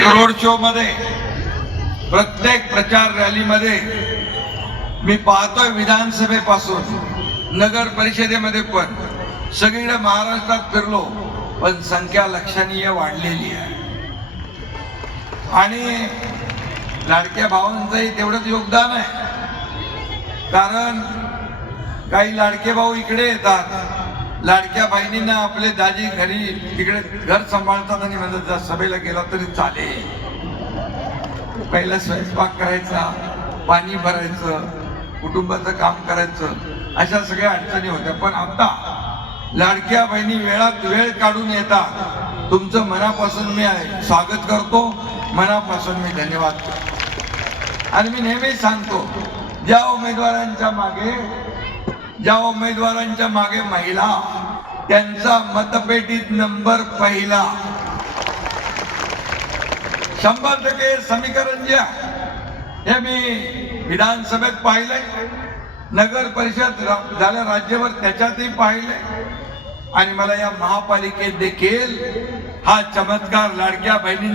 Road show मध्ये प्रत्येक प्रचार रॅलीमध्ये मी पाहतोय विधानसभेपासून नगर परिषदेमध्ये पण. सगळीकडे महाराष्ट्रात फिरलो पण संख्या लक्षणीय वाढलेली आहे. आणि लाडक्या भावांचंही तेवढंच योगदान आहे. कारण काही लाडके भाऊ इकडे येतात लाडक्या बहिणींना आपले दाजी घरी तिकडे घर सांभाळतात आणि म्हणतात सभेला गेला तरी चालेल. पहिला स्वयंपाक करायचा पाणी भरायचं कुटुंबाचं काम करायचं अशा सगळ्या अडचणी होत्या. पण आता लाडक्या बहिणी वेळात वेळ काढून येतात. तुमचं मनापासून मी आहे स्वागत करतो मनापासून मी धन्यवाद करतो. आणि मी नेहमी सांगतो ज्या उमेदवारांच्या मागे ज्या उमेदवारांच्या मागे महिला त्यांचा मतपेटीत नंबर पहिला. शंभर टक्के समीकरण जे हे मी विधानसभेत पाहिलंय. नगर परिषद झाल्या झालं राज्यभर त्याच्यातही पाहिलंय. आणि मला या महापालिकेत देखील हा चमत्कार लाडक्या बहिणी